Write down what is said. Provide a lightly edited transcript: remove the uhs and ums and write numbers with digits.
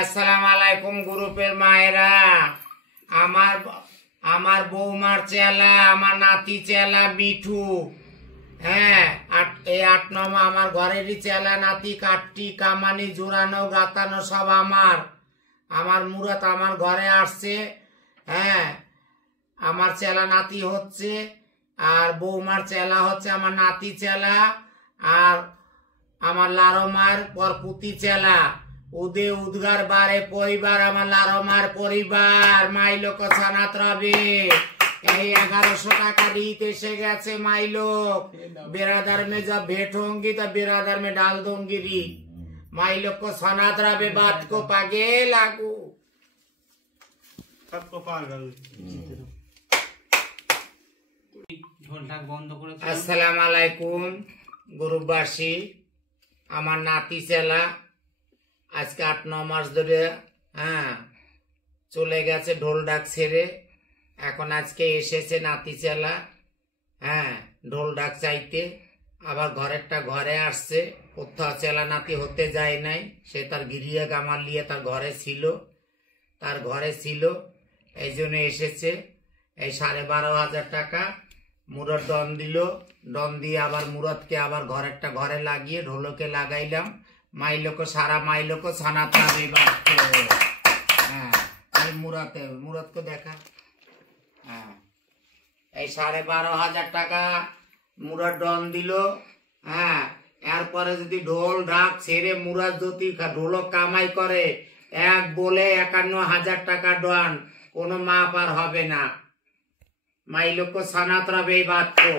আসসালামু আলাইকুম গ্রুপের মায়েরা। আমার বৌমার চেলা, আমার নাতি চেলা মিঠু। হ্যাঁ, এই 8 নম্বর আমার ঘরেরই চেলা নাতি, কাটটি কামানি জোড়ানো গাতানো সব আমার মুরাত আমার ঘরে আসছে। হ্যাঁ, আমার চেলা নাতি হচ্ছে, আর বৌমার চেলা হচ্ছে আমার নাতি চেলা, আর আমার লারমার পরপুতি চেলা। উদে উদ্গার বারে পরিবার আমার লারমার পরিবার মাইলোক সানাত রবি। এই 1100 টাকা रीत এসে গেছে माइलोक। बिरादर में जब भेंट होंगी तो बिरादर में डाल दूंगी रीत। माइलोक को सनात रबे बात को पागे लागू सबको पागल। আসসালামু আলাইকুম গ্রুপবাসী। আমার নাতি চেলা আজকে 8-9 মাস ধরে চলে গেছে ঢোল ডাক ছেড়ে। এখন আজকে এসেছে নাতি চেলা, ঢোল ডাক চাইতে। আবার ঘরেরটা ঘরে আসছে, কোথাও চেলা নাতি হতে যায় নাই। সে তার গিরিয়া গামার লিয়ে তার ঘরে ছিল, এই জন্য এসেছে। এই 12,500 টাকা মুরত ডন দিল। ডন দিয়ে আবার মুরতকে আবার ঘরেরটা ঘরে লাগিয়ে ঢোলকে লাগাইলাম। মাইলোক সারা মাইলোক সানাতা মুরতকে দেখা। এই 12,500 টাকা মুরত ডন দিল। এরপরে যদি ঢোল ঢাক ছেড়ে মুরাদ যদি ঢোলক কামাই করে, এক বলে 51,000 টাকা ডন, কোনো মাপ আর হবে না। माइलोक को सनात रबे बात को।